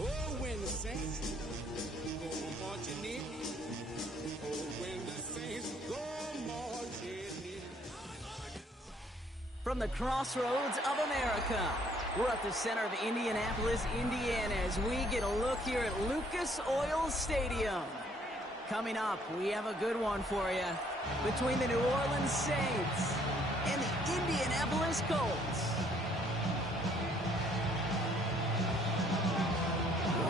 Oh, when the saints go marching in. Oh, when the saints go marching in. From the crossroads of America, we're at the center of Indianapolis, Indiana, as we get a look here at Lucas Oil Stadium. Coming up, we have a good one for you between the New Orleans Saints and the Indianapolis Colts.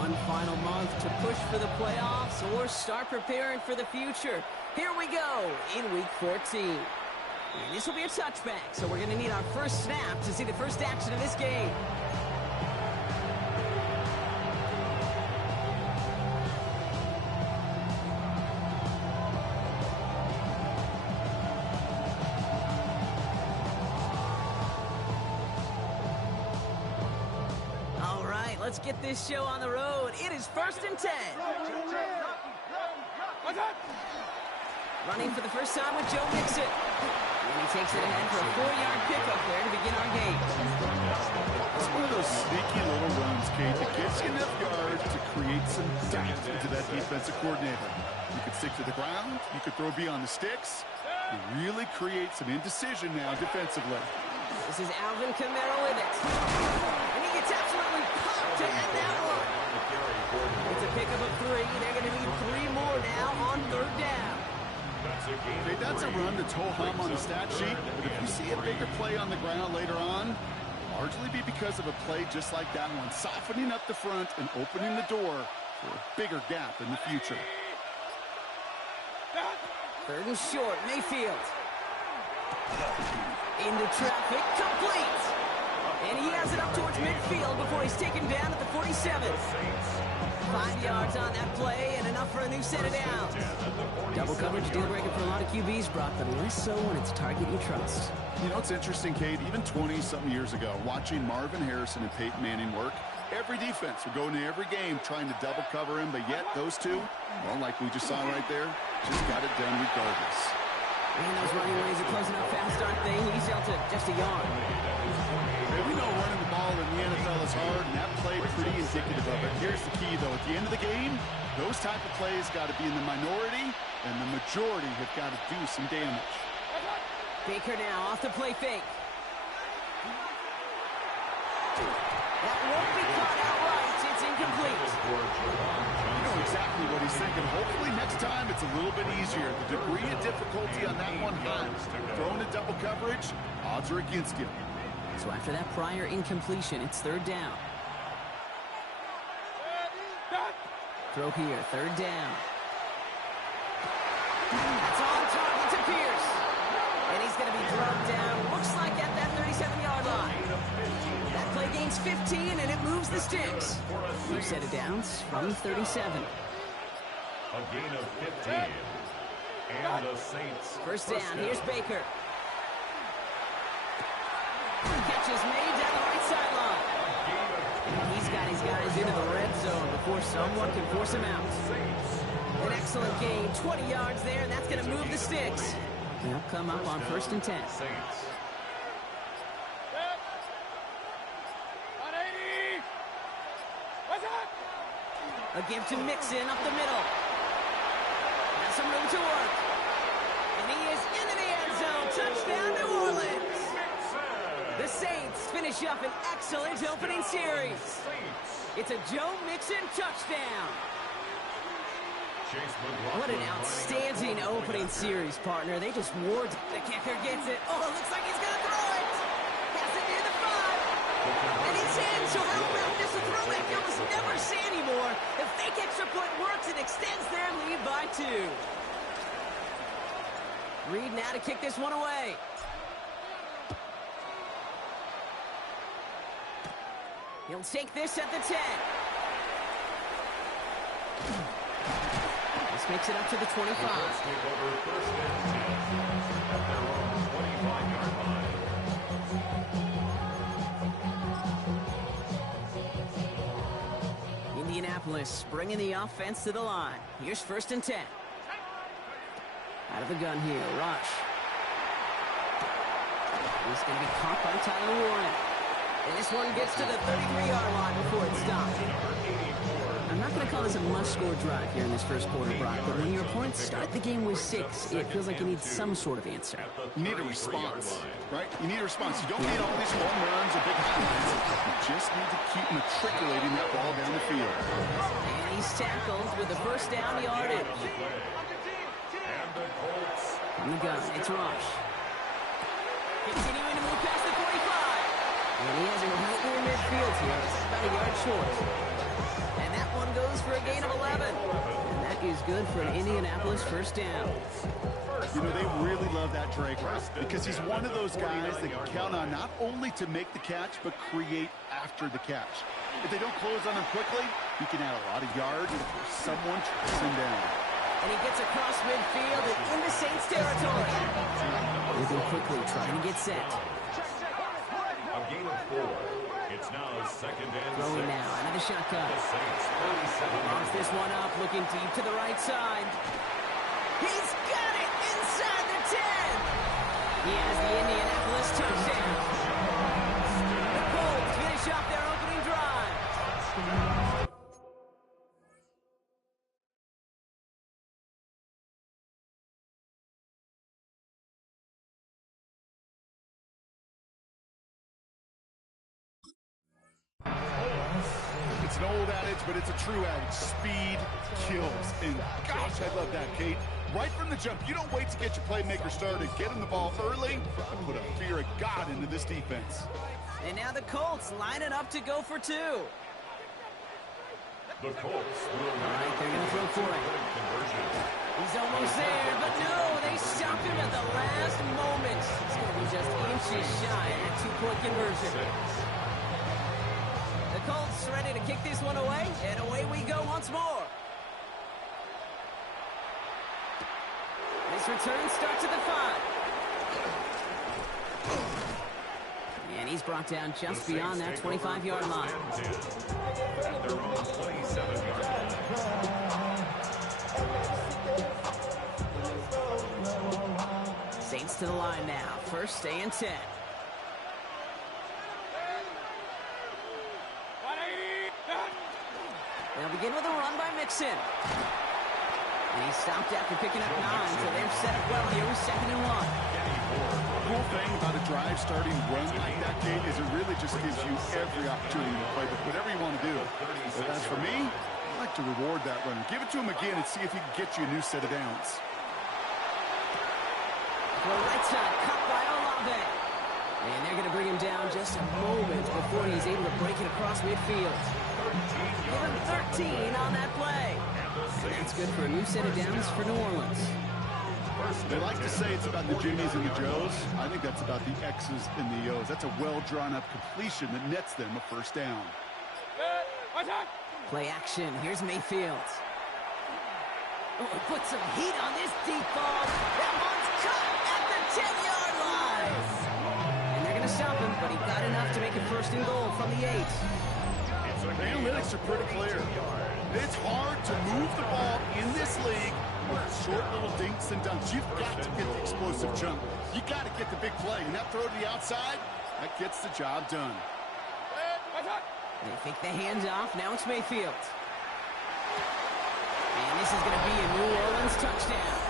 One final month to push for the playoffs or start preparing for the future. Here we go in Week 14. And this will be a touchback, so we're going to need our first snap to see the first action of this game. All right, let's get this show on the road. It is 1st and 10. Running for the first time with Joe Mixon. And he takes it ahead for a 4-yard pickup there to begin our game. It's one of those sneaky little runs, Kate, that gets you enough yards to create some doubt into that defensive coordinator. You could stick to the ground. You could throw beyond the sticks. You really create some indecision now defensively. This is Alvin Kamara with it. And he gets absolutely popped to end that one. It's a pickup of 3. They're going to need 3 more now on 3rd down. Okay, that's a run that's ho-hum on the stat sheet, but if you see a bigger play on the ground later on, largely be because of a play just like that one, softening up the front and opening the door for a bigger gap in the future. 3rd and short, Mayfield. Into traffic, complete. And he has it up towards midfield before he's taken down at the 47. 5 yards on that play and enough for a new set of downs. Double coverage deal breaker for a lot of QBs, Brock, but less so when it's a target you trust. You know, it's interesting, Kate, even 20-something years ago, watching Marvin Harrison and Peyton Manning work, every defense would go into every game trying to double cover him, but yet those two, well, like we just saw right there, just got it done regardless. And those running lanes are closing up fast, aren't they? He's out to just a yard. We know running the ball in the NFL is hard, and that play pretty indicative of it. Here's the key, though. At the end of the game, those type of plays got to be in the minority, and the majority have got to do some damage. Baker now off the play fake. That won't be caught outright. It's incomplete. You know exactly what he's thinking. Hopefully next time it's a little bit easier. The degree of difficulty on that one high. Throwing a double coverage, odds are against you. So after that prior incompletion, it's 3rd down. Throw here, 3rd down. That's on target to Pierce. And he's going to be dropped down, looks like at that 37-yard line. That play gains 15, and it moves the sticks. New set of downs from 37. A gain of 15. And the Saints. First down, here's Baker. Catch is made down the right sideline. He's got his guys into the red zone before someone can force him out. An excellent gain, 20 yards there, and that's going to move the sticks. They'll come up on 1st and 10. A give to Mixon up the middle. Has some room to work. And he is into the end zone. Touchdown, New Orleans. The Saints finish up an excellent opening series. It's a Joe Mixon touchdown. What an outstanding opening series, partner. They just wore it. The kicker gets it. Oh, it looks like he's going to throw it. Has it near the 5. And he's in, so how about this? A throwback you almost never see anymore. The fake extra point works and extends their lead by 2. Reed now to kick this one away. He'll take this at the 10. This makes it up to the 25. Indianapolis bringing the offense to the line. Here's 1st and 10. Out of the gun here, Rush. He's going to be caught by Tyler Warren. And this one gets to the 33-yard line before it's stopped. call this a must-score drive here in this first quarter, Brock, but when your opponent start the game with 6, it feels like you need some sort of answer. You need a response, right? You need a response. You don't need all these home runs or big highlights. You just need to keep matriculating that ball down the field. And he's tackled with the first down yardage. From the gun, it's Rush. Continuing to move past the 45. And he has it right near midfield here. It's about a yard short. And that one goes for a gain of 11. And that is good for an Indianapolis first down. You know, they really love that Drake because he's one of those guys that can count on not only to make the catch, but create after the catch. If they don't close on him quickly, he can add a lot of yards before someone tracks him down. And he gets across midfield and into Saints territory. Moving quickly, trying to get set. A gain of 4. It's now second and Throwing 6. now out of the shotgun. The Saints 37 Launch this one up, looking deep to the right side. He's got it inside the 10. He has the Indianapolis touchdown. The Colts finish off their opening drive. It's an old adage, but it's a true adage. Speed kills. And gosh, I love that, Kate. Right from the jump, you don't wait to get your playmaker started. Get him the ball early and put a fear of God into this defense. And now the Colts lining up to go for 2. The Colts will All right, they're going to throw for it. conversion. He's almost there, but no, they stopped him at the last moment. He's going to be just inches shy of that 2-point conversion. The Colts ready to kick this one away, and away we go once more. This return starts at the 5. And he's brought down just beyond that 25-yard line. At their own 27-yard line. Saints to the line now. First stay and 10. They'll begin with a run by Mixon. And he stopped after picking up 9, so they're set up well here with 2nd and 1. The cool thing about a drive starting run like that, Kate, is it really just gives you every opportunity to play with whatever you want to do. But as for me, I like to reward that runner. Give it to him again and see if he can get you a new set of downs. For right side, cut by Olave. And they're going to bring him down just a moment before he's able to break it across midfield. Give him 13 on that play. And that's good for a new set of downs for New Orleans. They like to say it's about the Jimmies and the Joes. I think that's about the X's and the O's. That's a well-drawn-up completion that nets them a first down. Play action. Here's Mayfield. Oh, he put some heat on this deep ball. That one's caught at the 10-yard line. And they're going to stop him, but he got enough to make it 1st and goal from the 8. The analytics are pretty clear. It's hard to move the ball in this league with short little dinks and dunks. You've got to get the explosive jump. You got to get the big play. And that throw to the outside, that gets the job done. They fake the handoff. Now it's Mayfield. And this is going to be a New Orleans touchdown.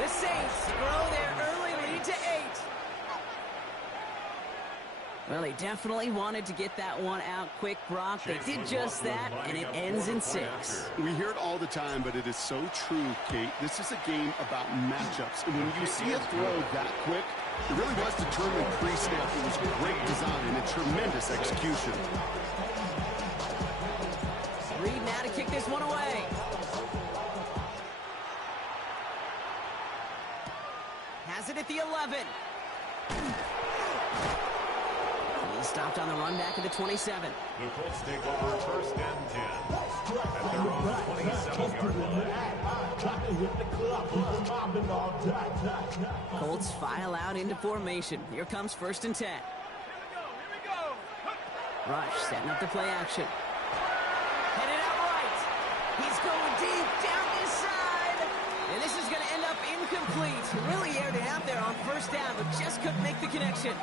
The Saints grow their early lead to 8. Well, they definitely wanted to get that one out quick, Brock. They did just that, and it ends in 6. We hear it all the time, but it is so true, Kate. This is a game about matchups. And when you see a throw that quick, it really was determined pre-snap. It was great design and tremendous execution. Reed now to kick this one away. Has it at the 11. He stopped on the run back at the 27. The Colts take over 1st and 10 at their own 27-yard line. Colts file out into formation. Here comes 1st and 10. Rush setting up the play action. Headed out right. He's going deep down this side. And this is going to end up incomplete. Really aired it out there on 1st down, but just couldn't make the connection.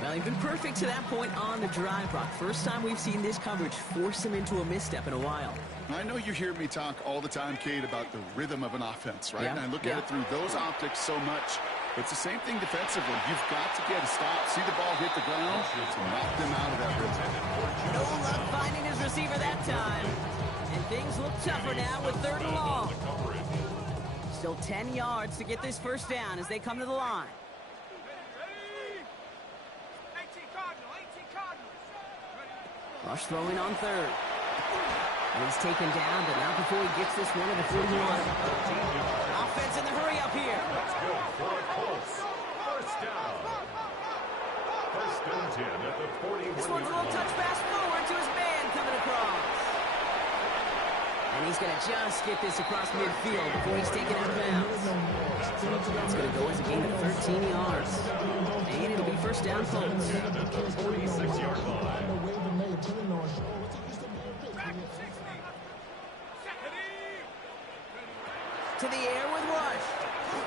Well, he's been perfect to that point on the drive, Brock. First time we've seen this coverage force him into a misstep in a while. I know you hear me talk all the time, Kate, about the rhythm of an offense, right? Yeah, And I look at it through those optics so much. It's the same thing defensively. You've got to get a stop, see the ball hit the ground to knock them out of that rhythm. No luck finding his receiver that time. And things look tougher now with 3rd and long. Still 10 yards to get this first down as they come to the line. Rush throwing on 3rd. And he's taken down, but not before he gets this one to the 41. Offense in the hurry up here. Let's go for a close first down. 1st and 10 at the 41. This one's a little touch pass forward to his man coming across. And he's going to just get this across midfield before he's taken out of bounds. It's going to go as a gain of 13 yards. And it'll be first down Colts. At the 46-yard line. To the air with Rush.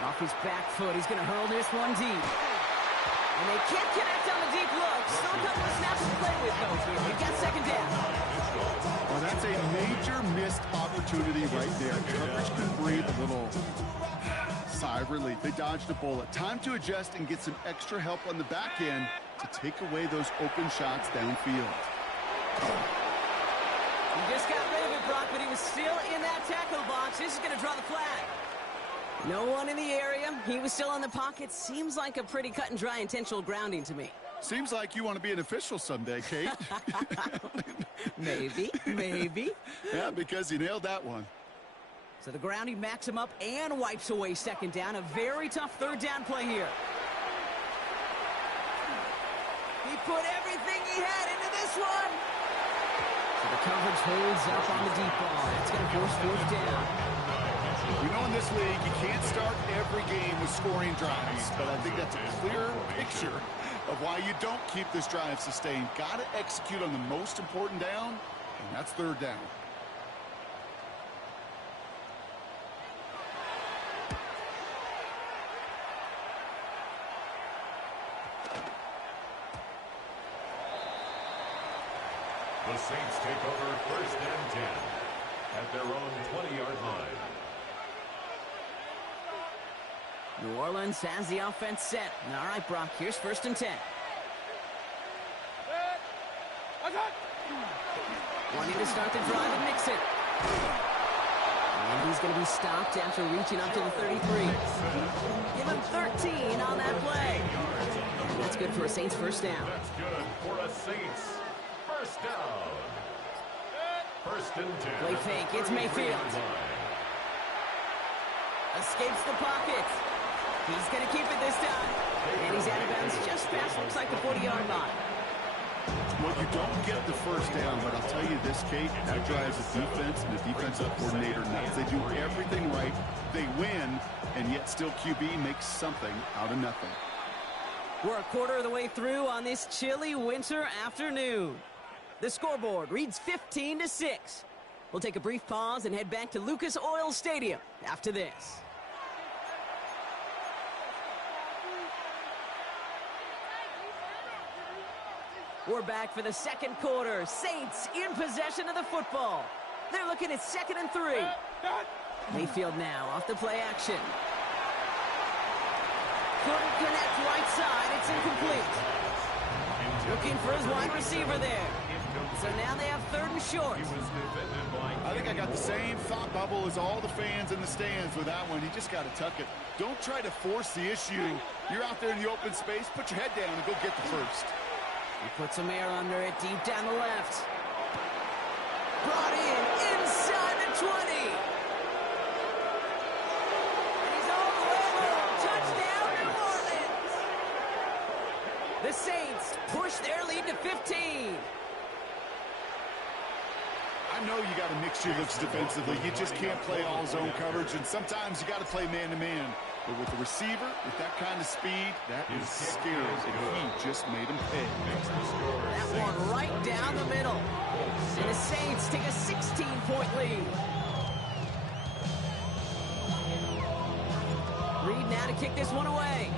Off his back foot, he's going to hurl this one deep. And they can't connect on the deep look. Still a couple of snaps to play with, Coach. We've got 2nd down. Well, that's a major missed opportunity right there. Coverage can breathe a little sigh of relief. They dodged a bullet. Time to adjust and get some extra help on the back end to take away those open shots downfield. He just got rid of it, Brock, but he was still in that tackle box. This is going to draw the flag. No one in the area. He was still in the pocket. Seems like a pretty cut and dry intentional grounding to me. Seems like you want to be an official someday, Kate. Maybe. Yeah, because you nailed that one. So the grounding backs him up and wipes away 2nd down. A very tough 3rd down play here. He put everything he had into this one. So the coverage holds up on the deep ball. That's going to force 4th down. You know, in this league, you can't start every game with scoring drives, but I think that's a clear picture of why you don't keep this drive sustained. Got to execute on the most important down, and that's 3rd down. The Saints take over 1st and 10 at their own 20-yard line. New Orleans has the offense set. All right, Brock, here's 1st and 10. Wanting to start the drive and mix it. And he's going to be stopped after reaching up to the 33. Give him 13 on that play. And that's good for a Saints first down. That's good for a Saints first down. 1st and 10. Play fake, it's Mayfield. Escapes the pocket. He's going to keep it this time. And he's out of bounds just past, looks like the 40-yard line. Well, you don't get the first down, but I'll tell you this, Kate, that drives a defense and a defensive coordinator nuts. They do everything right. They win, and yet still QB makes something out of nothing. We're a quarter of the way through on this chilly winter afternoon. The scoreboard reads 15-6. We'll take a brief pause and head back to Lucas Oil Stadium after this. We're back for the 2nd quarter. Saints in possession of the football. They're looking at 2nd and 3. Mayfield now off the play action. Couldn't connect right side. It's incomplete. Looking for his wide receiver there. So now they have 3rd and short. I think I got the same thought bubble as all the fans in the stands with that one. You just got to tuck it. Don't try to force the issue. You're out there in the open space. Put your head down and go get the first. He puts some air under it, deep down the left. Brought in inside the 20. And he's all the way home. Touchdown, New Orleans. The Saints push their lead to 15. I know you got to mix your looks defensively. You just can't play all zone coverage, and sometimes you got to play man-to-man. But with the receiver, with that kind of speed, that is scary, and he just made him pay. That one right down the middle. And the Saints take a 16-point lead. Reed now to kick this one away.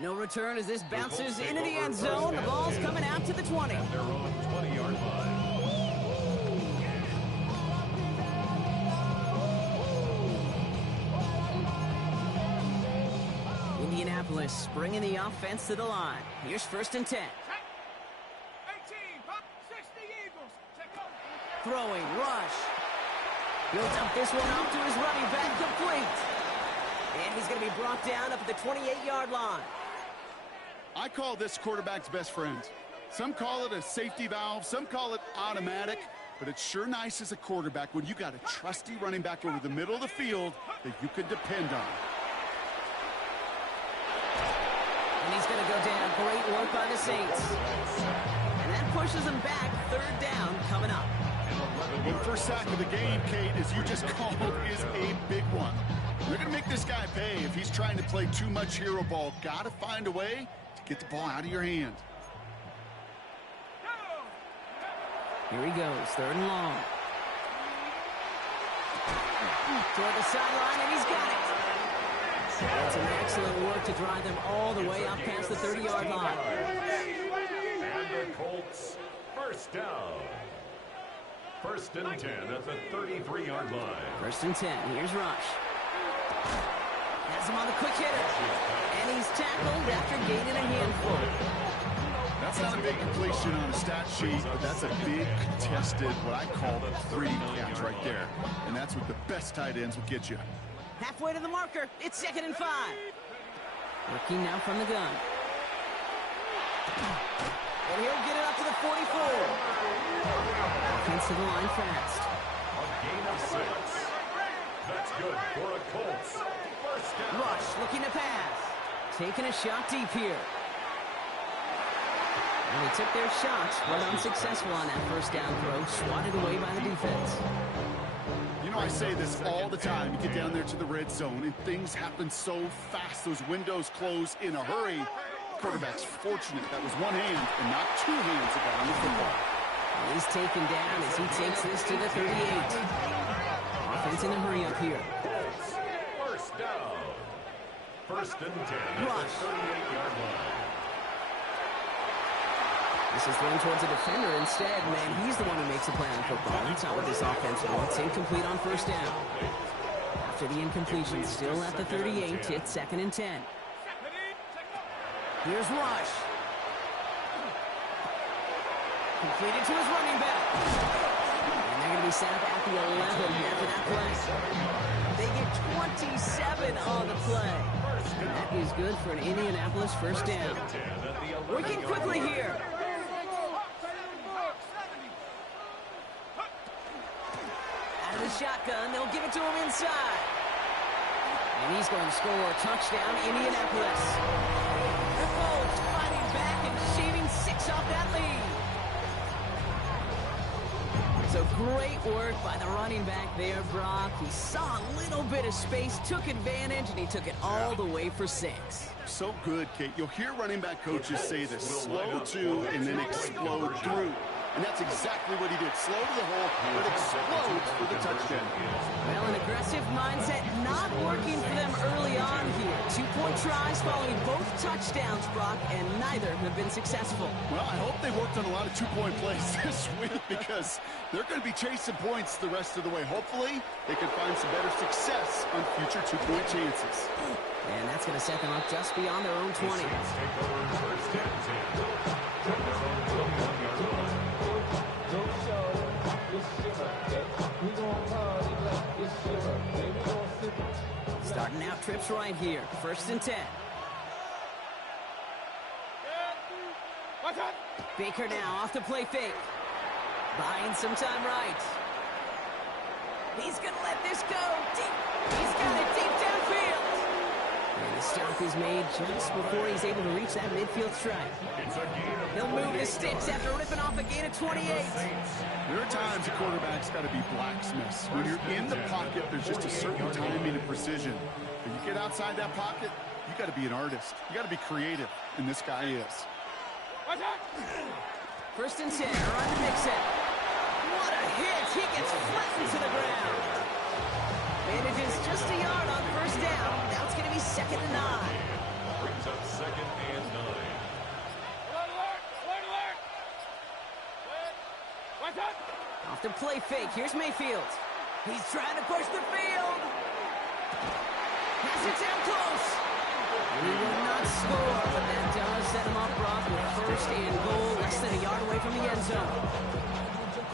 No return as this bounces into the end zone. The ball's coming out to the 20. At their own 20-yard line. Indianapolis bringing the offense to the line. Here's 1st and 10. 18, 60 Eagles. Throwing, rush. Builds up this one off to his running back, complete. And he's going to be brought down up at the 28-yard line. I call this quarterback's best friend. Some call it a safety valve, some call it automatic, but it's sure nice as a quarterback when you got a trusty running back over the middle of the field that you can depend on. And he's going to go down. Great work by the Saints. And that pushes him back. 3rd down coming up. Well, the first sack of the game, Kate, as you just called, is a big one. They're going to make this guy pay if he's trying to play too much hero ball. Got to find a way to get the ball out of your hand. Here he goes, 3rd and long. Toward the sideline, and he's got it. That's an excellent work to drive them all the way up past the 30-yard line. And the Colts, 1st down. 1st and 10 at the 33-yard line. 1st and 10, here's Rush. Has him on the quick hitter. And he's tackled after gaining a handful. That's not a big completion on a stat sheet, but that's a big contested, what I call the 3D catch right there. And that's what the best tight ends will get you. Halfway to the marker. It's 2nd and 5. Working now from the gun. And he'll get it up to the 44. Offensive line fast. A gain of 6. That's good for a Colts. 1st down. Rush looking to pass. Taking a shot deep here. And they took their shots, but unsuccessful on that 1st down throw. Swatted away by the defense. You know, I say this all the time. You get down there to the red zone, and things happen so fast. Those windows close in a hurry. Quarterback's fortunate that was one hand and not two hands that got on the football. And he's taken down as he takes this to the 38. Offense in a hurry up here. 1st down. 1st and 10 at Rush. the 38-yard line. This is thrown towards a defender instead. Man, he's the one who makes the play on football. That's not what this offense wants. Incomplete on 1st down. After the incompletion, still at the 38, it's 2nd and 10. Here's Rush. Completed to his running back. And they're going to be set up at the 11 after that play. They get 27 on the play. And that is good for an Indianapolis 1st down. Working quickly here. Out of the shotgun, they'll give it to him inside. And he's going to score a touchdown, Indianapolis. The Colts fighting back and shaving 6 off that lead. So great work by the running back there, Brock. He saw a little bit of space, took advantage, and he took it all the way for 6. So good, Kate. You'll hear running back coaches say this, slow to and then explode through. And that's exactly what he did. Slow to the hole, but explodes for the touchdown. Well, an aggressive mindset not working for them early on here. 2-point tries following both touchdowns, Brock, and neither have been successful. Well, I hope they worked on a lot of 2-point plays this week because they're going to be chasing points the rest of the way. Hopefully, they can find some better success on future 2-point chances. And that's going to set them up just beyond their own 20. Starting out trips right here. 1st and 10. Baker now off the play fake. Buying some time right. He's going to let this go deep. He's got it deep downfield. And the stop is made just before he's able to reach that midfield strike. He'll move the sticks after ripping off a gain of 28. There are times a quarterback's got to be blacksmiths. When you're in the pocket, there's just a certain timing and precision. When you get outside that pocket, you got to be an artist. You got to be creative, and this guy is. 1st and 10, around the mix-it. What a hit! He gets flattened to the ground. Manages just a yard on 1st down. Now it's going to be 2nd and 9. brings up 2nd and 9. Off the play fake, here's Mayfield. He's trying to push the field. Has it down close. He will not score, but that does set him up, Brock, with 1st and goal, less than a yard away from the end zone.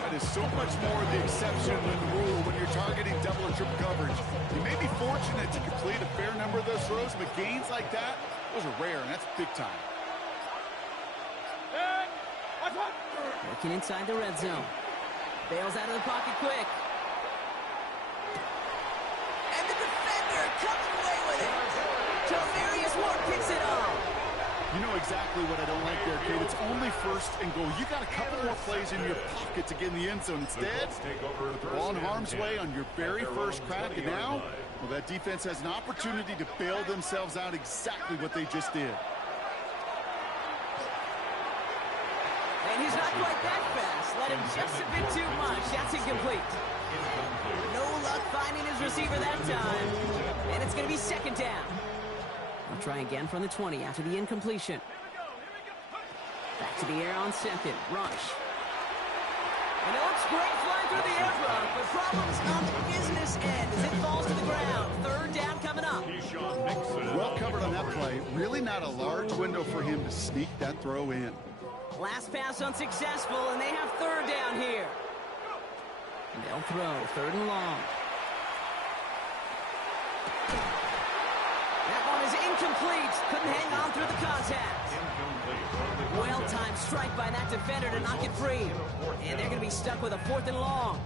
That is so much more the exception than the rule when you're targeting double or triple coverage. You may be fortunate to complete a fair number of those throws, but gains like that, those are rare, and that's big time. Working inside the red zone. Bails out of the pocket quick. And the defender comes away with it. Tavarius Ward picks it up. You know exactly what I don't like there, Kate. It's only 1st and goal. You got a couple more plays in your pocket to get in the end zone. Instead, put the ball in harm's way on your very first crack, and now, well, that defense has an opportunity to bail themselves out exactly what they just did. And he's not quite that fast. Let him just a bit too much. That's incomplete. No luck finding his receiver that time. And it's going to be 2nd down. I'll try again from the 20 after the incompletion. Back to the air on 2nd. Rush. And it looks great flying through the air, Brock, but problems on the business end as it falls to the ground. 3rd down coming up. Well covered on that play. Really not a large window for him to sneak that throw in. Last pass unsuccessful, and they have 3rd down here. They'll throw 3rd and long. That one is incomplete. Couldn't hang on through the contact. Well-timed strike by that defender to knock it free. And they're going to be stuck with a 4th and long.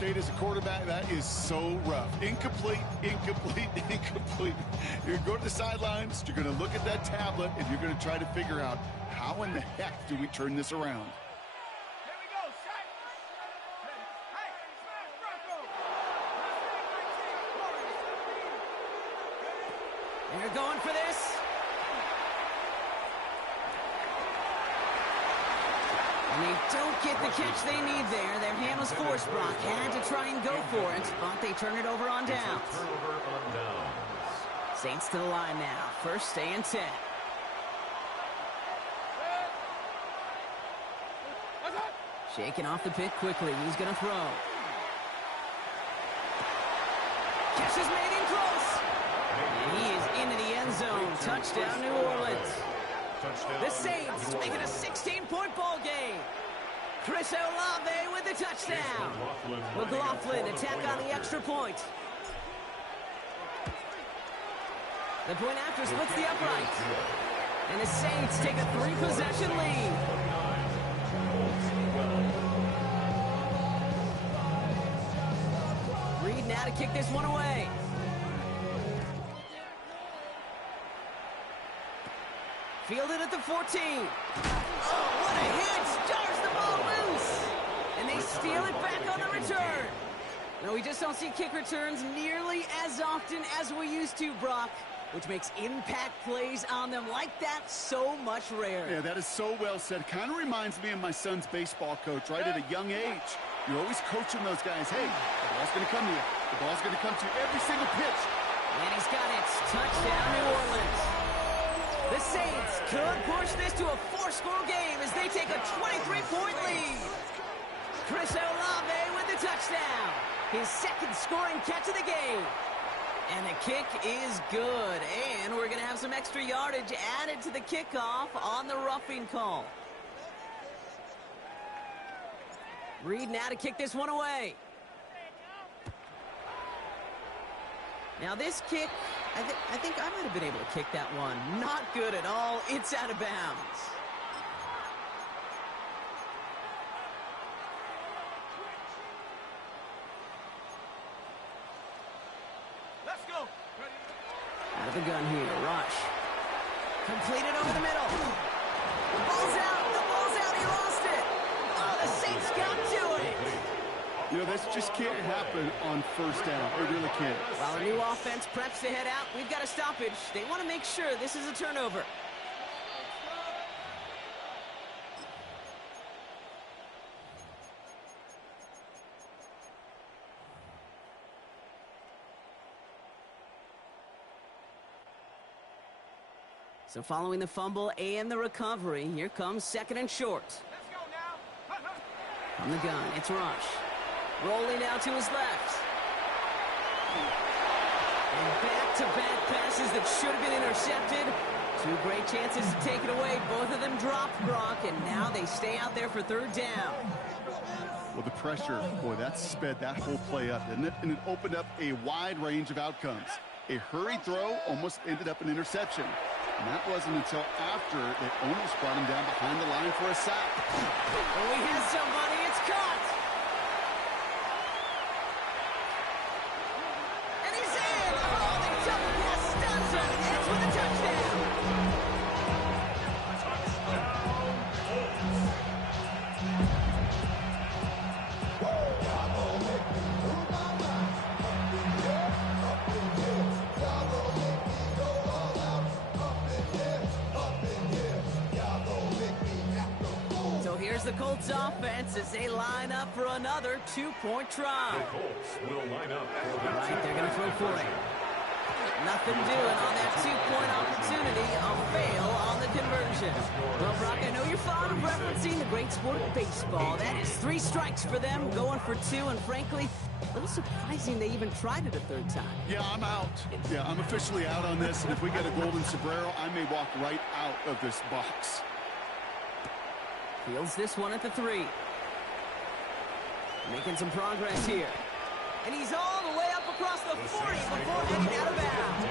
Kate, as a quarterback, that is so rough. Incomplete, incomplete, incomplete. You're going to go to the sidelines, you're going to look at that tablet, and you're going to try to figure out how in the heck do we turn this around? They're going for this. And they don't get the catch they need there. Their hand was forced, Brock. Had to try and go for it, but they turn it over on downs. Saints to the line now. 1st and 10. Shaking off the pick quickly. He's going to throw. Catch is made in close. And he is into the end zone. Touchdown, New Orleans. The Saints make it a 16-point ball game. Chris Olave with the touchdown. McLaughlin attack on the extra point. The point after splits the upright. And the Saints take a 3-possession lead. Reed now to kick this one away. Fielded at the 14. Oh, what a hit! Jars the ball loose! And they steal it back on the return. No, we just don't see kick returns nearly as often as we used to, Brock, which makes impact plays on them like that so much rarer. Yeah, that is so well said. Kind of reminds me of my son's baseball coach, right? At a young age, you're always coaching those guys. Hey, the ball's going to come to you. The ball's going to come to you every single pitch. And he's got it. Touchdown, New Orleans. The Saints could push this to a 4-score game as they take a 23-point lead. Chris Olave with the touchdown. His 2nd scoring catch of the game. And the kick is good. And we're going to have some extra yardage added to the kickoff on the roughing call. Reed now to kick this one away. Now this kick, I think I might have been able to kick that one. Not good at all. It's out of bounds. Let's go. Out of the gun here, Rush. Completed over the middle. The ball's out. The ball's out. He lost it. Oh, the Saints got to it. You know, this just can't happen on 1st down. It really can't. While the new offense preps to head out, we've got a stoppage. They want to make sure this is a turnover. So following the fumble and the recovery, here comes second and short. From the gun, it's Rush. Rolling out to his left. And back-to-back passes that should have been intercepted. Two great chances to take it away. Both of them dropped, Brock, and now they stay out there for third down. Well, the pressure, boy, that sped that whole play up, didn't it? And it opened up a wide range of outcomes. A hurried throw almost ended up an interception. And that wasn't until after they almost brought him down behind the line for a sack. Oh, he has somebody. It's caught. And he's in. Oh, the double pass stuns him. Ends with a touchdown. The Colts offense as they line up for another two-point try. The Colts will line up for the right, they're going to throw for it. Nothing doing on that two-point opportunity. A fail on the conversion. Well, Brock, I know you're fond of referencing the great sport of baseball. That is 3 strikes for them, going for 2, and frankly, a little surprising they even tried it a third time. Yeah, I'm out. Yeah, I'm officially out on this, and if we get a golden sombrero, I may walk right out of this box. Fields this one at the 3. Making some progress here. And he's all the way up across the 40 before heading out of bounds.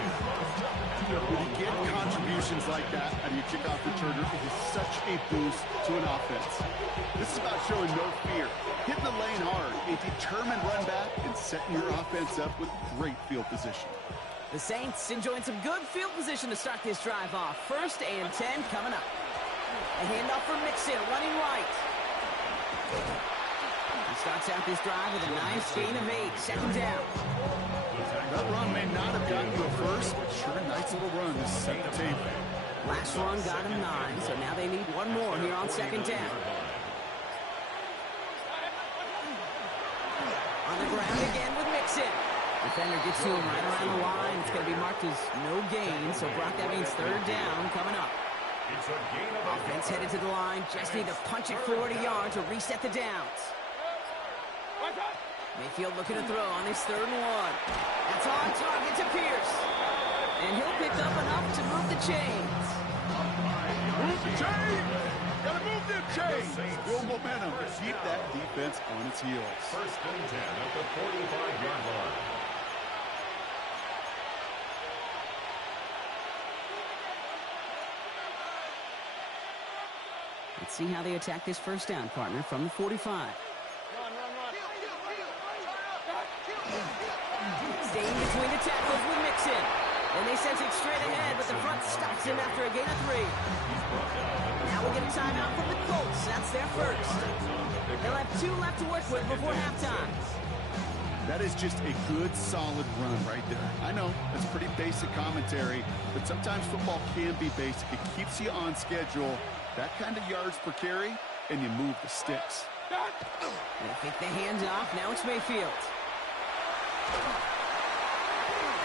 When you get contributions like that out of your kickoff returner, it is such a boost to an offense. This is about showing no fear, hitting the lane hard, a determined run back, and setting your offense up with great field position. The Saints enjoying some good field position to start this drive off. 1st and 10 coming up. A handoff for Mixon, running right. He starts out this drive with a nice gain of 8. Second down. That run may not have gotten you a first, but sure, a nice little run to set the table. Last run got him 9, so now they need one more here on second down. On the ground again with Mixon. Defender gets to him right around the line. It's going to be marked as no gain, so Brock, that means third down coming up. It's a gain of Offense headed to the line. Just need to punch it 40 yards to reset the downs. Mayfield looking to throw on this 3rd and 1. That's on target to Pierce. And he'll pick up enough to move the chains. Move the chains! Gotta move the chains! Build momentum. Keep that defense on its heels. 1st and 10 at the 45-yard line. Let's see how they attack this first down, partner, from the 45. Staying between the tackles with Mixon. And they send it straight ahead, but the front stops him after a gain of 3. Now we'll get a timeout from the Colts. That's their first. They'll have 2 left to work with before halftime. That is just a good, solid run right there. I know, that's pretty basic commentary, but sometimes football can be basic. It keeps you on schedule. That kind of yards per carry, and you move the sticks. They kick the hand off. Now it's Mayfield.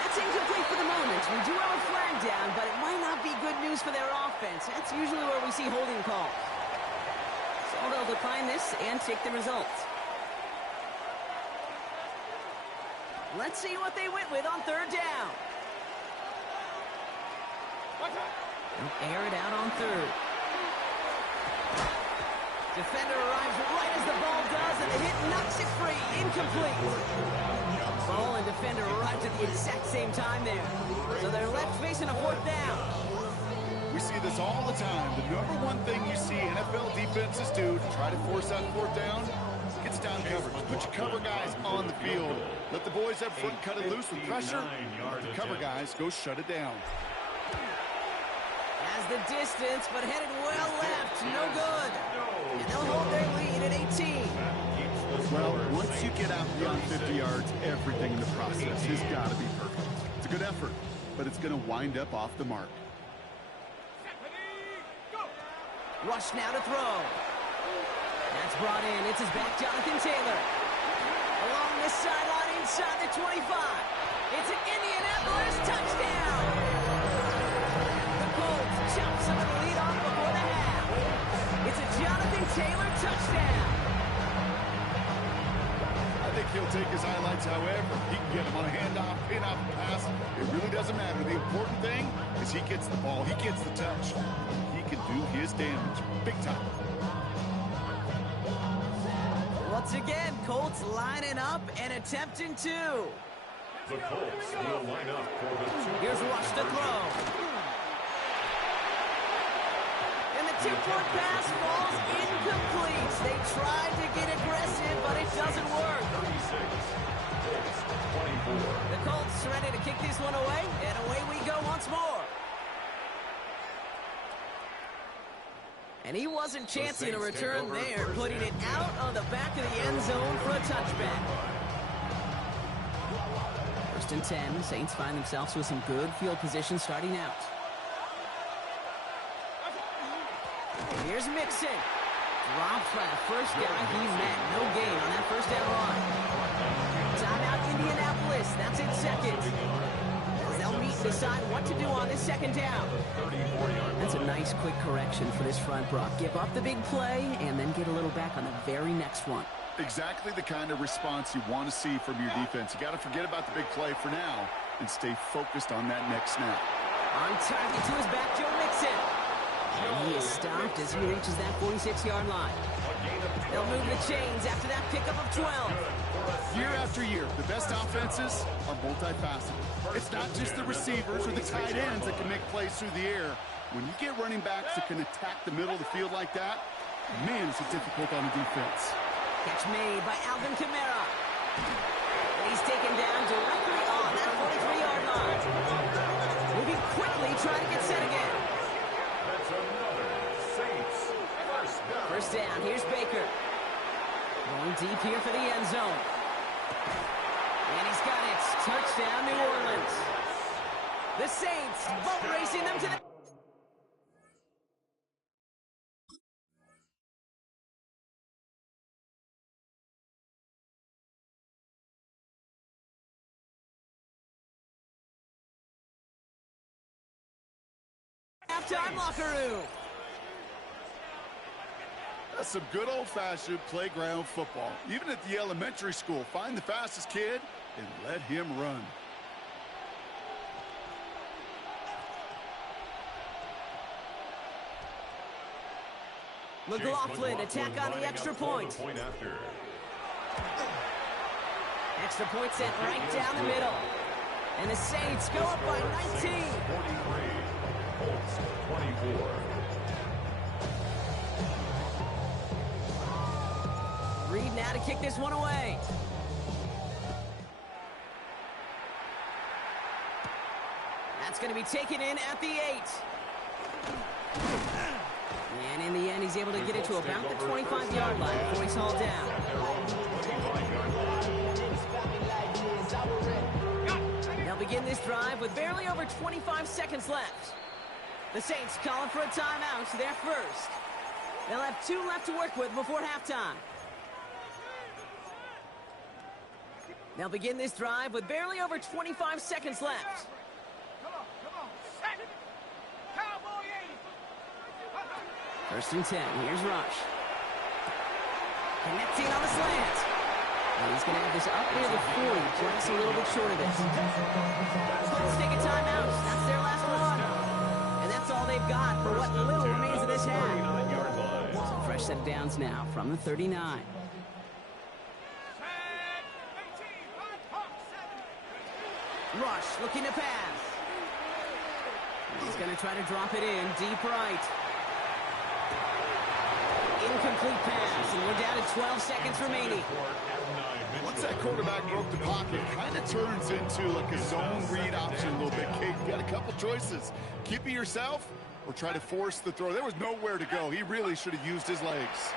That's incomplete for the moment. We do have a flag down, but it might not be good news for their offense. That's usually where we see holding calls. So they'll decline this and take the result. Let's see what they went with on 3rd down. They'll air it out on 3rd. Defender arrives right as the ball does, and the hit knocks it free. Incomplete. Ball and defender arrived at the exact same time there. So they're left facing a 4th down. We see this all the time. The number one thing you see NFL defenses do to try to force that 4th down, gets down coverage. Put your cover guys on the field. Let the boys up front cut it loose with pressure. Let the cover guys go shut it down. Has the distance, but headed well left. No good. And they'll hold their lead at 18. Well, once you get out beyond 50 yards, everything in the process has got to be perfect. It's a good effort, but it's going to wind up off the mark. Rush now to throw. That's brought in. It's his back, Jonathan Taylor. Along this sideline inside the 25. It's an Indianapolis touchdown. The Colts he'll take his highlights however. He can get him on a handoff, pin-off, pass. It really doesn't matter. The important thing is he gets the ball. He gets the touch. He can do his damage. Big time. Once again, Colts lining up and attempting to. The Colts will line up for the two. Here's Rush to throw. And the two-point pass falls incomplete. They tried to get aggressive, but it doesn't work. 36. Colts 24. The Colts ready to kick this one away, and away we go once more. And he wasn't chancing a return there, putting it out on the back of the end zone for a touchback. 1st and 10, Saints find themselves with some good field position starting out. Here's Mixon. Dropped by the first guy he met. No gain on that first down line. Timeout Indianapolis. That's in second. They'll meet and decide what to do on this second down. That's a nice quick correction for this front, Brock. Give up the big play and then get a little back on the very next one. Exactly the kind of response you want to see from your defense. You got to forget about the big play for now and stay focused on that next snap. On target to his back, Joe Mixon. And he is stopped as he reaches that 46-yard line. They'll move the chains after that pickup of 12. Year after year, the best offenses are multifaceted. It's not just the receivers or the tight ends that can make plays through the air. When you get running backs that can attack the middle of the field like that, man, is it difficult on the defense. Catch made by Alvin Kamara. And he's taken down directly on that 43-yard line. Moving quickly, trying to get set again. That's another Saints First down, here's Baker. Going deep here for the end zone. And he's got it. Touchdown, New Orleans. The Saints boat racing them to the... halftime locker room. That's some good old-fashioned playground football. Even at the elementary school, find the fastest kid and let him run. McLaughlin attack on the extra point. Extra point set right down the middle. And the Saints go up by 19. 43. Colts 24. Reed now to kick this one away. That's going to be taken in at the 8. And in the end, he's able to get it to about the 25-yard line before he's hauled down. They'll begin this drive with barely over 25 seconds left. The Saints calling for a timeout, their first. They'll have 2 left to work with before halftime. They'll begin this drive with barely over 25 seconds left. First and 10, here's Rush. Connecting on the slant. And he's going to have this up near the 40, just a little bit short of this. Colts take a timeout. That's their last one. And that's all they've got for what little remains of this half. So fresh set of downs now from the 39. Rush looking to pass. He's going to try to drop it in deep right. Incomplete pass, and we're down to 12 seconds remaining. Once that quarterback broke the pocket, kind of turns into like a zone read option a little bit. Kate, you got a couple choices. Keep it yourself or try to force the throw. There was nowhere to go. He really should have used his legs.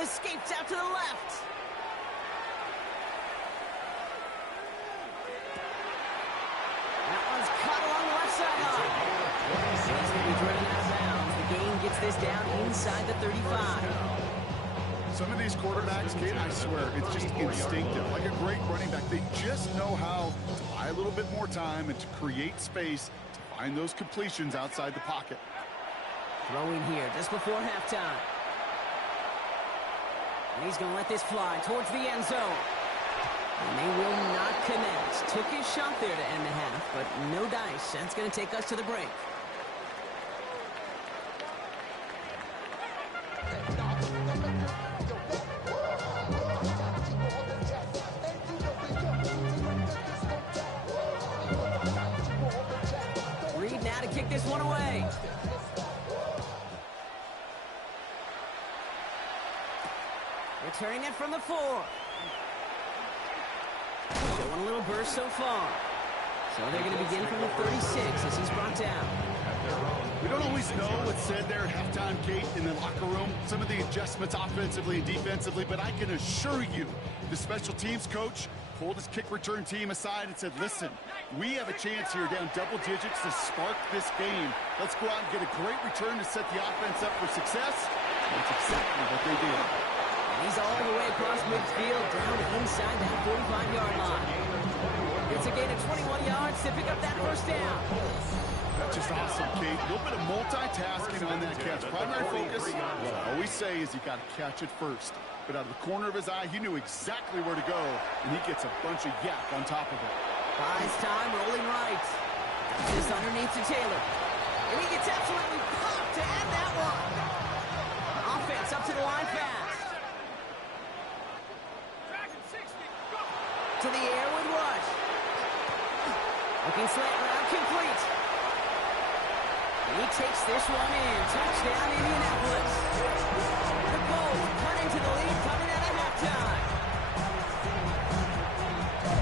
Escapes out to the left. That one's caught along the left sideline. He's going to be driven out of bounds. The game gets this down inside the 35. Some of these quarterbacks, Kate, I swear, it's just instinctive. Like a great running back, they just know how to buy a little bit more time and to create space to find those completions outside the pocket. Throwing here just before halftime. And he's going to let this fly towards the end zone. And they will not connect. Took his shot there to end the half, but no dice. That's going to take us to the break. Reed now to kick this one away. Returning it from the 4. Showing a little burst so far. So they're going to begin from the 36 as he's brought down. We don't always know what's said there at halftime, Kate, in the locker room. Some of the adjustments offensively and defensively, but I can assure you the special teams coach pulled his kick return team aside and said, listen, we have a chance here down double digits to spark this game. Let's go out and get a great return to set the offense up for success. That's exactly what they did. He's all the way across midfield, down inside that 45-yard line. It's a gain of 21 yards to pick up that first down. That's just awesome, Kate. A little bit of multitasking on that catch. Primary focus, all we say is you got to catch it first. But out of the corner of his eye, he knew exactly where to go, and he gets a bunch of yak on top of it. Buys time, rolling right. Just underneath to Taylor. And he gets absolutely popped to end that one. Offense up to the line fast. To the air with Rush. Looking slant route complete. And he takes this one in. Touchdown, Indianapolis. The Colts cut into the lead coming out of halftime.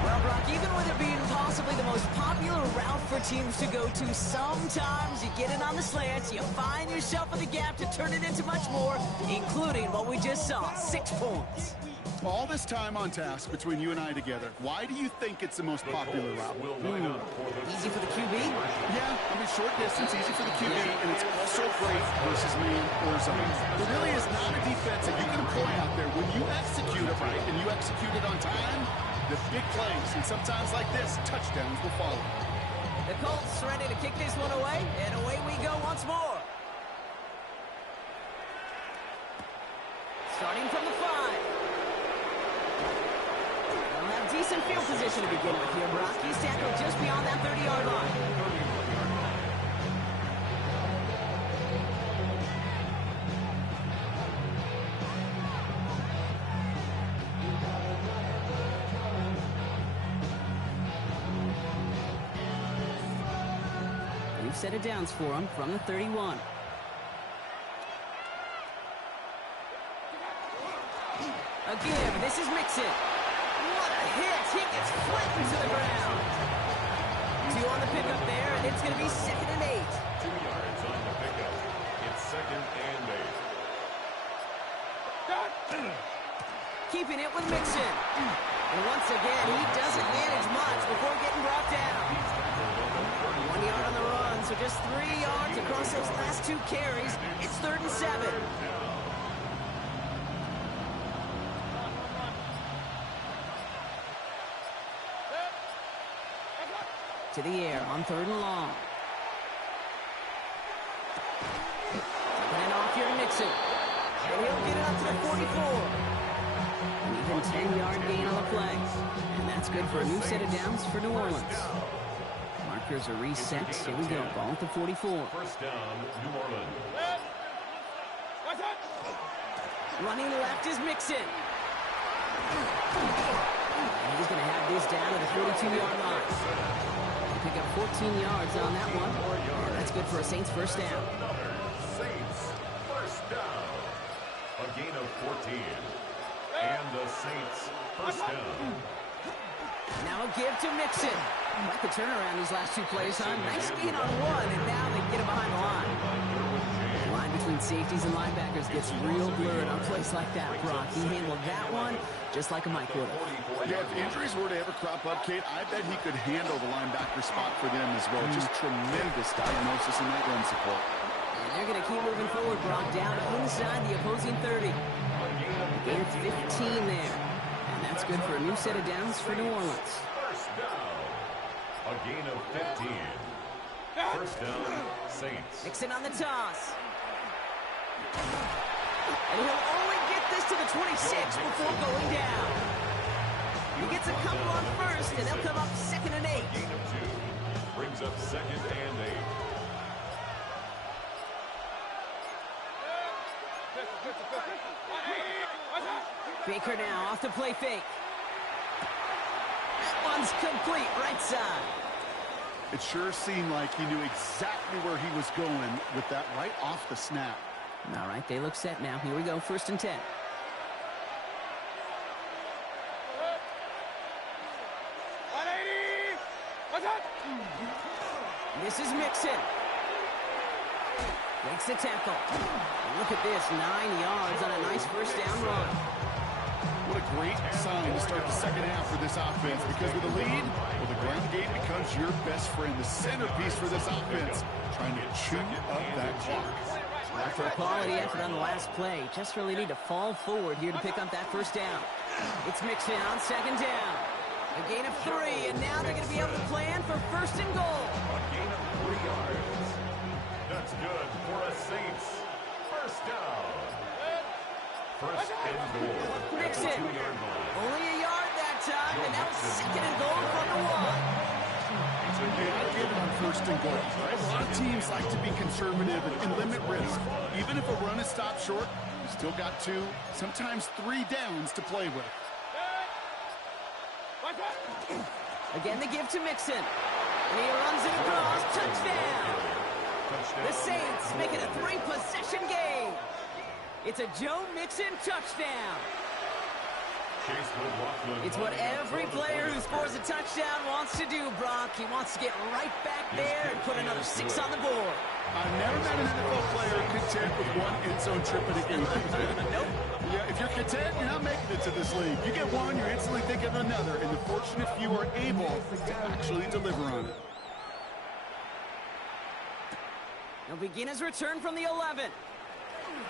Well, Brock, even with it being possibly the most popular route for teams to go to, sometimes you get it on the slants, you find yourself in the gap to turn it into much more, including what we just saw, 6 points. All this time on task between you and I together, why do you think it's the most popular route? Easy for the QB? Yeah, I mean, short distance, easy for the QB, and it's also great versus man or zone. There really is not a defense that you can employ out there. When you execute it right and you execute it on time, the big plays, and sometimes like this, touchdowns will follow. The Colts ready to kick this one away, and away we go once more. Starting from the 5. Decent field position to begin with here, Brock. He's tackled just beyond that 30-yard line. New set of downs for him from the 31. Again, this is Mixon. What a hit! He gets flattened to the ground. 2 on the pickup there, and it's going to be 2nd and 8. 2 yards on the pickup. It's 2nd and 8. Keeping it with Mixon. And once again, he doesn't manage much before getting brought down. 1 yard on the run, so just 3 yards across those last 2 carries. It's 3rd and 7. To the air on 3rd and long. Taking it off here to Mixon. And he'll get it up to the 44. An even 10-yard gain on the play. And that's good for a new set of downs for New Orleans. Markers are reset. Here we go. Ball at the 44. First down, New Orleans. Running left is Mixon. And he's going to have this down to the 42-yard line. Pick up 14 yards on that one. And that's good for a Saints first down. Saints first down. A gain of 14. And the Saints first down. Now a give to Mixon. Like the turnaround these last 2 plays, huh? Nice gain on 1, and now they get him behind the line. The line between safeties and linebackers gets real blurred on plays like that, Brock. He handled that one just like a Mike would have. Yeah, if injuries were to ever crop up, Kate, I bet he could handle the linebacker spot for them as well. Just tremendous diagnosis in that run support. And they're going to keep moving forward, Brock, down inside the opposing 30. Gain of 15 there. And that's good for a new set of downs for New Orleans. First down. A gain of 15. First down, Saints. Mixon on the toss. And he'll only get this to the 26 before going down. He gets a couple on first, and they'll come up 2nd and 8. Gain of 2. Brings up 2nd and 8. Baker now off the play fake. That one's complete, right side. It sure seemed like he knew exactly where he was going with that right off the snap. All right, they look set now. Here we go, 1st and 10. This is Mixon. Breaks the tackle. And look at this, 9 yards on a nice 1st down run. What a great sign to start the 2nd half for this offense, because with a lead, well, the ground game becomes your best friend, the centerpiece for this offense, trying to chew up that clock. After a quality effort on the last play, just really need to fall forward here to pick up that 1st down. It's Mixon on 2nd down. A gain of 3, and now they're going to be able to plan for 1st and goal. A gain of 3 yards. That's good for a Saints 1st down. 1st and goal. Mixon. 2-yard line. Only a yard that time, and that was 2nd and goal from the 1. I get it on 1st and goal. Right? A lot of teams like to be conservative and limit risk. Even if a run is stopped short, you still got 2, sometimes 3 downs to play with. Again, the give to Mixon. And he runs it across. Touchdown. The Saints make it a 3-possession game. It's a Joe Mixon touchdown. It's what every player who scores a touchdown wants to do, Brock. He wants to get right back there and put another 6 on the board. I've never met an NFL player content with 1 end zone trip in a game. Nope. Yeah, if you're content, you're not making it to this league. You get 1, you're instantly thinking of another, and the fortunate few are able to actually deliver on it. He'll begin his return from the 11.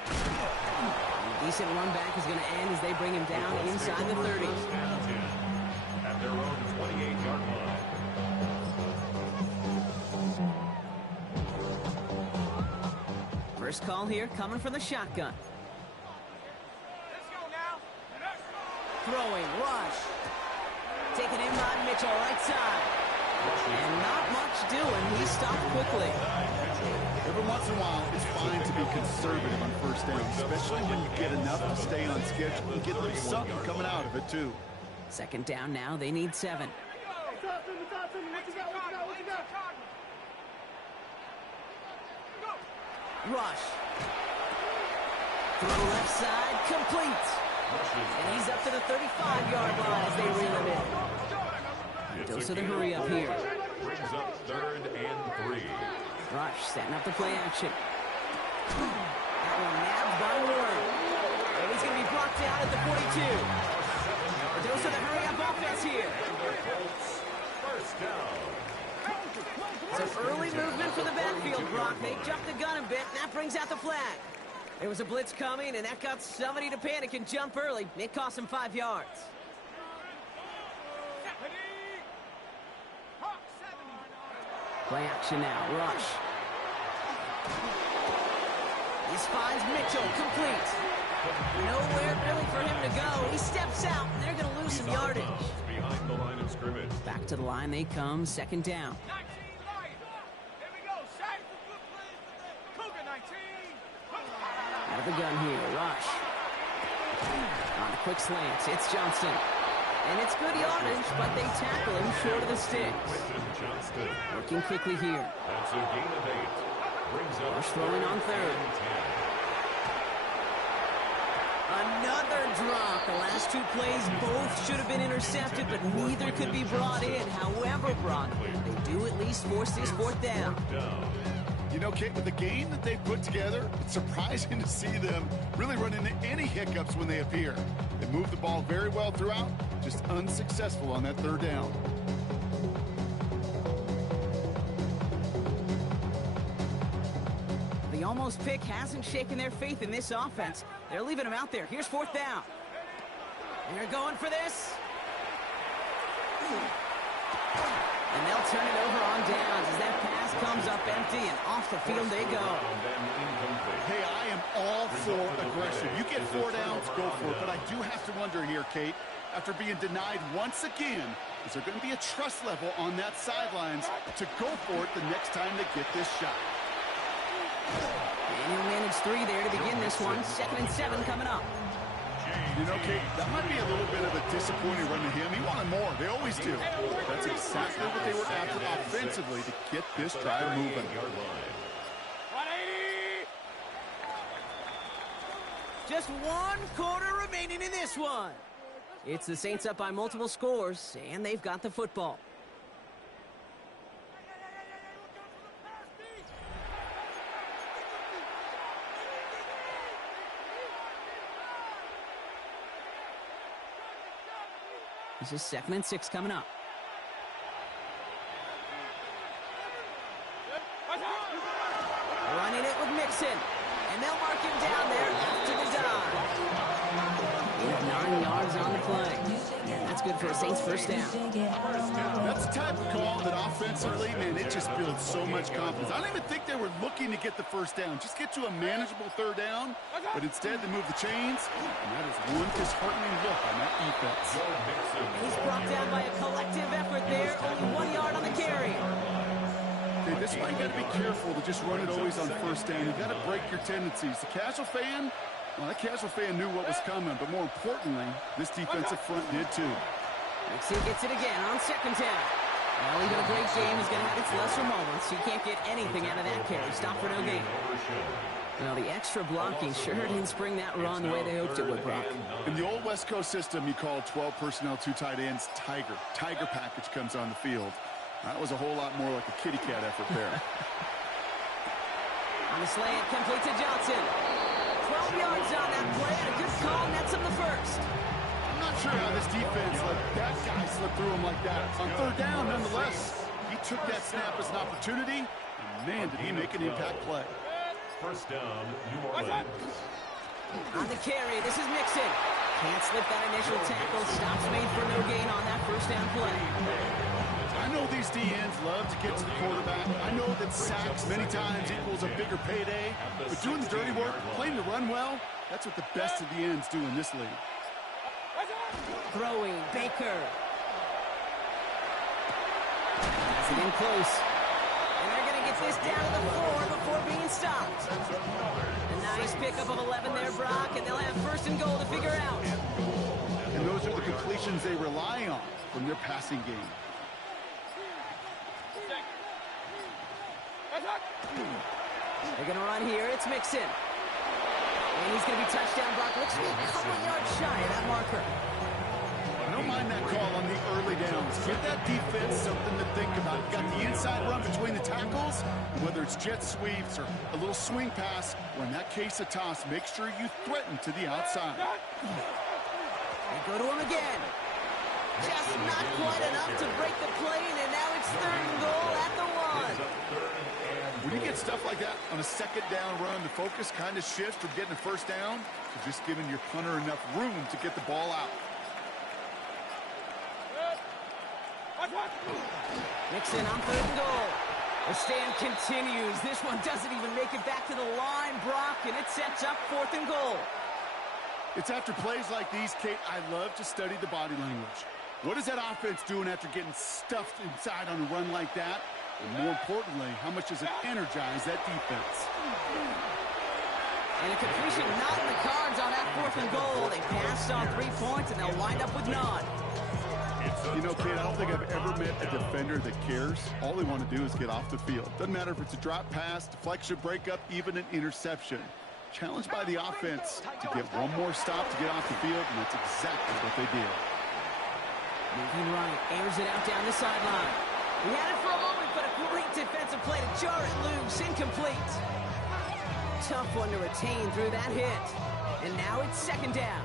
A decent run back is going to end as they bring him down inside the 30. At their own 28-yard line. First call here coming from the shotgun. Throwing, rush. Taken in by Mitchell, right side. And not much doing. He stopped quickly. Every once in a while, it's fine to be conservative on 1st down, especially when you get enough to stay on schedule and get a little something coming out of it, too. 2nd down now. They need 7. Rush. Throw left side, complete. And he's up to the 35-yard line as they reel him in. Dose of the hurry up here. Brings up 3rd and 3. Rush setting up the play action. That one nabbed by Warren. And he's going to be blocked out at the 42. A dose of the hurry up offense here. 1st down. Some early movement for the backfield, Brock. They jumped the gun a bit, and that brings out the flag. There was a blitz coming, and that got somebody to panic and jump early. It cost them 5 yards. Play action now. Rush. This finds Mitchell complete. Nowhere really for him to go. He steps out, and they're going to lose some yardage. Behind the line of scrimmage. Back to the line they come, 2nd down. Out of the gun here, Rush. On a quick slant, it's Johnson. And it's good yardage, but they tackle him short of the sticks. Working quickly here. That's a gain of 8. Brings up Rush throwing on 3rd. Another drop. The last 2 plays both should have been intercepted, but neither could be brought in. However, Brock, they do at least force this 4th down. You know, Kate, with the game that they put together, it's surprising to see them really run into any hiccups when they appear. They move the ball very well throughout, just unsuccessful on that 3rd down. The almost pick hasn't shaken their faith in this offense. They're leaving him out there. Here's 4th down. And they're going for this. And they'll turn it over on downs as that pass comes up empty, and off the field they go. Hey, I am all for aggression If you get 4 downs, go for it. But I do have to wonder here, Kate, after being denied once again, is there going to be a trust level on that sidelines to go for it the next time they get this shot? And he'll manage 3 there to begin this one. 2nd and 7 coming up. You know, Kate, that might be a little bit of a disappointing run to him. He wanted more. They always do. That's exactly what they were after offensively to get this drive moving. Just 1 quarter remaining in this one. It's the Saints up by multiple scores, and they've got the football. This is 2nd and 6 coming up. Running it with Mixon. And they'll mark him down there after the dive. 9 yards on the play. That's good for a Saints first down. That's the type of call that offensively, man, it just builds so much confidence. I don't even think they were looking to get the first down. Just get to a manageable 3rd down. But instead, they move the chains. And that is one disheartening look on that defense. He's brought down by a collective effort there. Only 1 yard on the carry. Okay, this is why you got to be careful to just run it always on first down. You got to break your tendencies. The casual fan, well, that casual fan knew what was coming, but more importantly, this defensive front did too. Mixon gets it again on 2nd down. Well, even a great game is going to have its lesser moments. You can't get anything out of that carry. Stop for no gain. Well, the extra blocking sure didn't spring that run the way they hoped it would, Brock. In the old West Coast system, you called 12 personnel, 2 tight ends, Tiger. Tiger package comes on the field. That was a whole lot more like a kitty cat effort there. On the slant, complete to Johnson. 12 yards on that play, and a good call nets him the first. I'm not sure how this defense let that guy slip through him like that. On 3rd down, nonetheless, he took that snap as an opportunity, and man, did he make an impact play. First down, New Orleans. On the carry, this is Mixon. Can't slip that initial tackle. Stops made for no gain on that first down play. I know these DNs love to get to the quarterback. I know that sacks many times equals a bigger payday. But doing the dirty work, playing to run well, that's what the best of the ends do in this league. Throwing, Baker. Has it in close. And they're going to get this down to the 4 before being stopped. A nice pickup of 11 there, Brock, and they'll have 1st and goal to figure out. And those are the completions they rely on from their passing game. They're going to run here. It's Mixon. And he's going to be touchdown. Brock looks to be a couple yards shy of that marker. I don't mind that call on the early downs. Give that defense something to think about. You got the inside run between the tackles, whether it's jet sweeps or a little swing pass, or in that case a toss, make sure you threaten to the outside. They go to him again. Just not quite enough to break the plane, and now it's 3rd and goal at the 1. When you get stuff like that on a 2nd down run, the focus kind of shifts from getting a first down to just giving your punter enough room to get the ball out. Mixon on 3rd and goal. The stand continues. This one doesn't even make it back to the line, Brock, and it sets up 4th and goal. It's after plays like these, Kate, I love to study the body language. What is that offense doing after getting stuffed inside on a run like that? And more importantly, how much does it energize that defense? And a completion not in the cards on that 4th and goal. They passed on 3 points, and they'll wind up with none. You know, Kate, I don't think I've ever met a defender that cares. All they want to do is get off the field. Doesn't matter if it's a drop pass, deflection, breakup, even an interception. Challenged by the offense to get one more stop to get off the field, and that's exactly what they did. Moving right, airs it out down the sideline. He had it for a moment, but a great defensive play to jar it loose. Incomplete. Tough one to retain through that hit. And now it's 2nd down.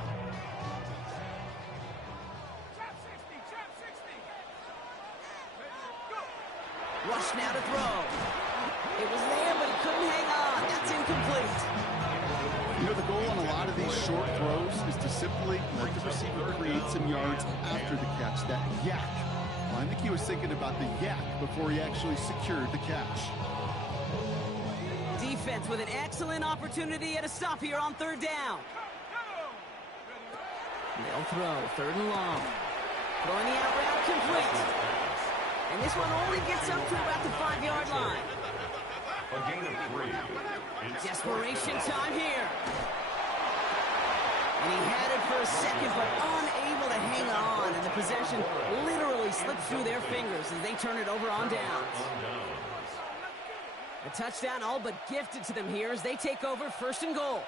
Rush now to throw. It was there, but he couldn't hang on. That's incomplete. You know, the goal on a lot of these short throws is to simply let the receiver create some yards after the catch, that yak. Well, I think he was thinking about the yak before he actually secured the catch. Defense with an excellent opportunity at a stop here on 3rd down. They'll throw, 3rd and long. Throwing the out route complete. And this one only gets up to about the 5-yard line. A gain of 3. Desperation time here. And he had it for a second, but unable to hang on. And the possession literally slipped through their fingers as they turn it over on downs. A touchdown all but gifted to them here as they take over 1st and goal.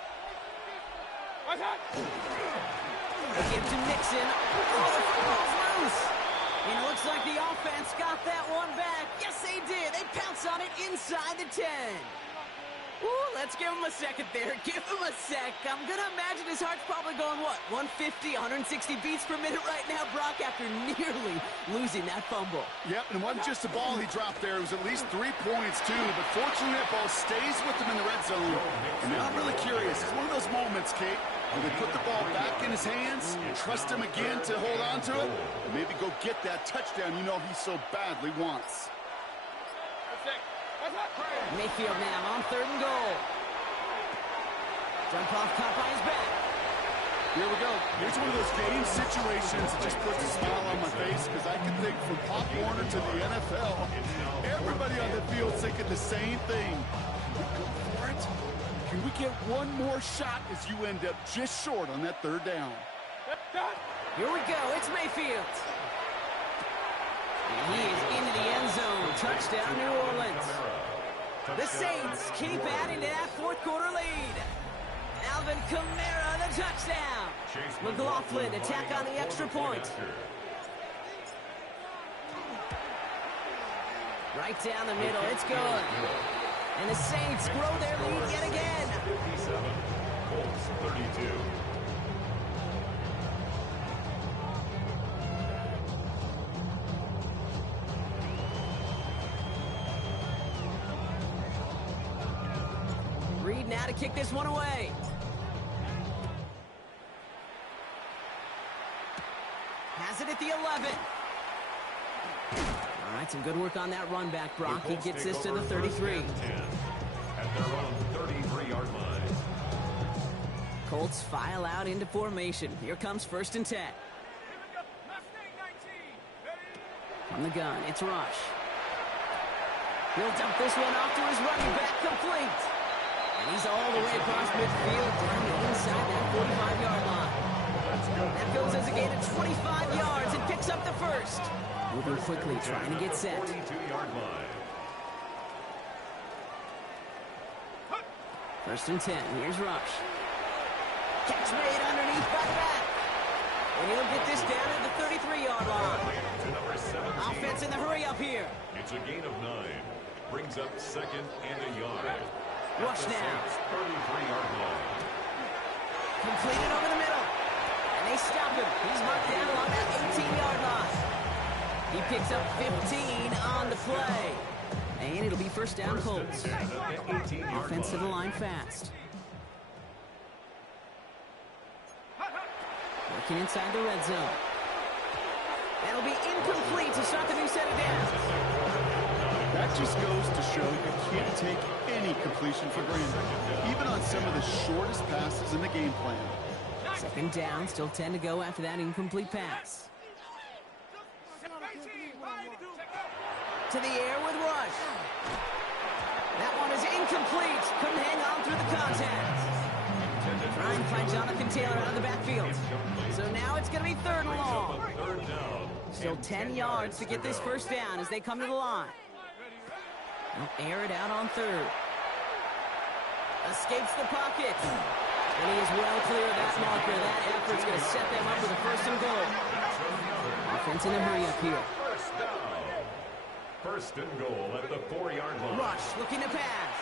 They give to Nixon. Oh, the football's loose. And it looks like the offense got that one back. Yes, they did. They pounce on it inside the 10. Ooh, let's give him a second there. Give him a sec. I'm going to imagine his heart's probably going, what, 150, 160 beats per minute right now, Brock, after nearly losing that fumble. Yep, and it wasn't just a ball he dropped there. It was at least 3 points, too. But fortunately, that ball stays with him in the red zone. And now I'm really curious. It's one of those moments, Kate, where they put the ball back in his hands, trust him again to hold on to it, and maybe go get that touchdown you know he so badly wants. Mayfield now on 3rd and goal. Jump off caught by his back. Here we go. Here's one of those game situations that just puts a smile on my face because I can think from Pop Warner to the NFL, everybody on the field thinking the same thing. Can we go for it? Can we get one more shot as you end up just short on that 3rd down? Here we go. It's Mayfield. And he is into the end zone. Touchdown, New Orleans. The Saints keep adding to that 4th quarter lead. Alvin Kamara, the touchdown. McLaughlin attack on the extra point. Right down the middle, it's good. And the Saints grow their lead yet again. 57, Colts 32. Reed now to kick this one away. Has it at the 11. All right, some good work on that run back, Brock. He gets this to the 33. At their own 33-yard line. Colts file out into formation. Here comes 1st and 10. From the gun, it's Rush. He'll dump this one off to his running back, complete. And he's all the way across midfield down inside that 45-yard line. That goes as a gain of 25 yards and picks up the 1st. Moving quickly, trying to get set. 42-yard line. 1st and 10. Here's Rush. Catch made underneath by back. And he'll get this down at the 33-yard line. To number 17. Offense in the hurry up here. It's a gain of 9. Brings up 2nd and a yard. Rush now. 33-yard line. Completed over the middle. And they stop him. He's marked down along that 18-yard line. He picks up 15 on the play. And it'll be 1st down Colts. Offense to the line fast. Working inside the red zone. That'll be incomplete to start the new set of downs. That just goes to show you can't take any completion for granted, even on some of the shortest passes in the game plan. 2nd down, still 10 to go after that incomplete pass. To the air with Rush. That one is incomplete. Couldn't hang on through the contact. Trying to find Jonathan Taylor out of the backfield. So now it's going to be 3rd and long. Still 10 yards to get this 1st down as they come to the line. They'll air it out on 3rd. Escapes the pocket. And he is well clear of that marker. That effort's going to set them up with a 1st and goal. Offense in a hurry up here. 1st and goal at the 4-yard line. Rush looking to pass.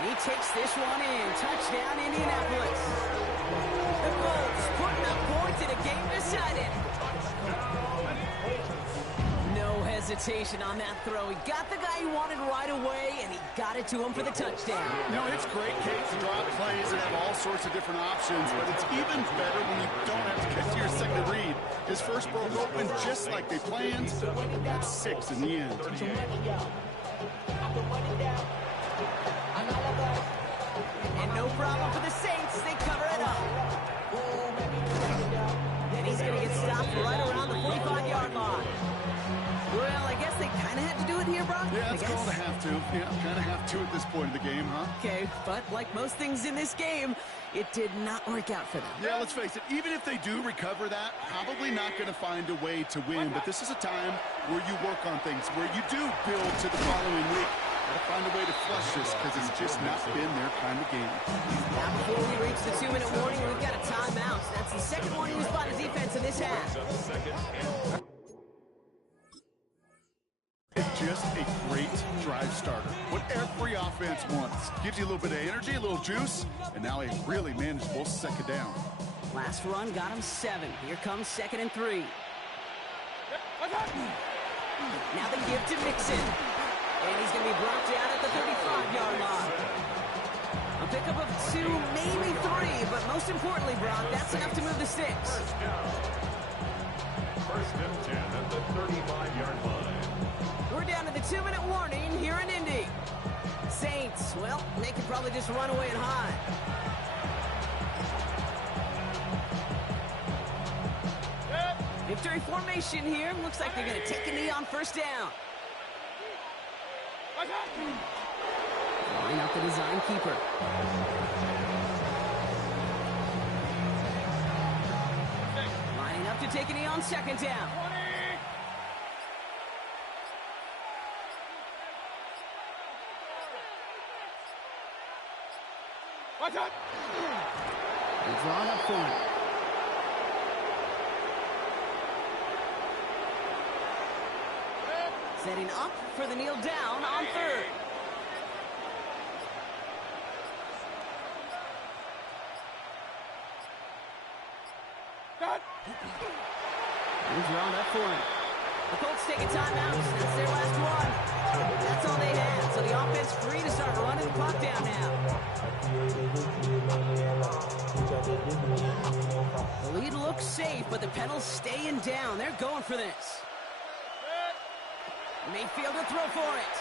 And he takes this one in. Touchdown, Indianapolis. The Colts putting up points in a game decided. No hesitation on that throw. He got the guy he wanted right away, and he got it to him for the touchdown. You know, it's great, Kate, to drop plays and have all sorts of different options, but it's even better when you don't have to get to your second read. His first broke open just like they planned. That's 6 in the end. And no problem for the Saints. They cover it up. of have to. Yeah, kind of have to at this point in the game, huh? Okay, but like most things in this game, it did not work out for them. Yeah, let's face it, even if they do recover that, probably not going to find a way to win. But this is a time where you work on things, where you do build to the following week. Got to find a way to flush this because it's just not been their kind of game. Now before we reach the 2-minute warning, we've got a timeout. That's the second one used by the defense in this half. It's just a great drive starter. What every offense wants. Gives you a little bit of energy, a little juice, and now a really manageable second down. Last run got him 7. Here comes 2nd and 3. Now the give to Mixon. And he's going to be brought down at the 35-yard line. A pickup of 2, maybe 3, but most importantly, Brock, that's enough to move the sticks. First and 10 at the 35-yard line. We're down to the 2-minute warning here in Indy. Saints, well, they could probably just run away and hide. Victory formation here. Looks like they're going to take a knee on first down. Line up the design keeper. Lining up to take a knee on second down. They're drawn up for it. Setting up for the kneel down on third. They're drawn up for it. The Colts take a timeout. That's their last one. That's all they had. So the offense free to start running the clock down now. The lead looks safe, but the pedal's staying down. They're going for this. Mayfield to throw for it.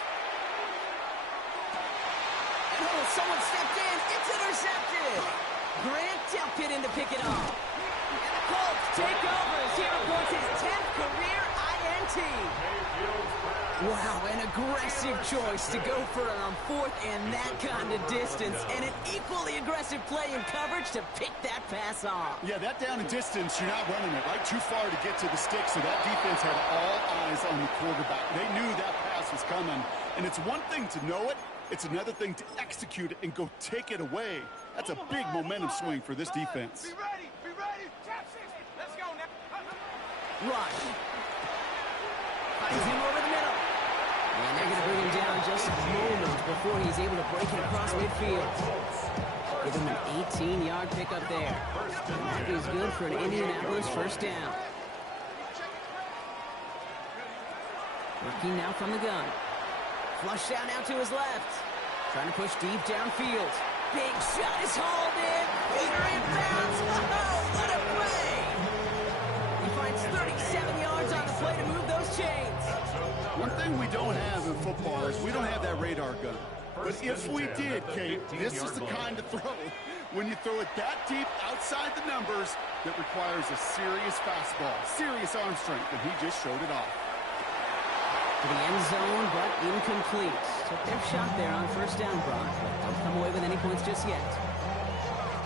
And oh, someone stepped in. It's intercepted. Grant tucked it in to pick it up. And the Colts take over as he reports his 10th career INT. Wow, an aggressive choice to go for it on fourth and that kind of distance. And an equally aggressive play in coverage to pick that pass off. Yeah, that down and distance, you're not running it right too far to get to the stick, so that defense had all eyes on the quarterback. They knew that pass was coming, and it's one thing to know it, it's another thing to execute it and go take it away. That's a big momentum swing for this defense. Be ready! Be ready! Let's go now! Rush. Finds him over the middle. And they're going to bring him down just a moment before he's able to break it across midfield. Give him an 18-yard pickup there. And that is good for an Indianapolis first down. Working now from the gun. Flush out now to his left. Trying to push deep downfield. Big shot is hauled in. Peter inbounds. Oh, what a play! He finds 37 yards on the play to move those chains. One thing we don't have in football is we don't have that radar gun. But if we did, Kate, this is the kind of throw, when you throw it that deep outside the numbers, that requires a serious fastball, serious arm strength, and he just showed it off. To the end zone, but incomplete. Took their shot there on first down, Brock, but don't come away with any points just yet.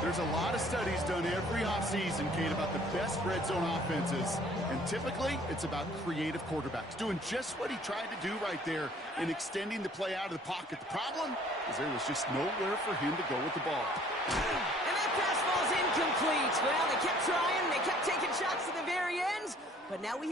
There's a lot of studies done every offseason, Kate, about the best red zone offenses. And typically, it's about creative quarterbacks, doing just what he tried to do right there in extending the play out of the pocket. The problem is there was just nowhere for him to go with the ball. And that pass ball's incomplete. Well, they kept trying, they kept taking shots to the very end, but now we have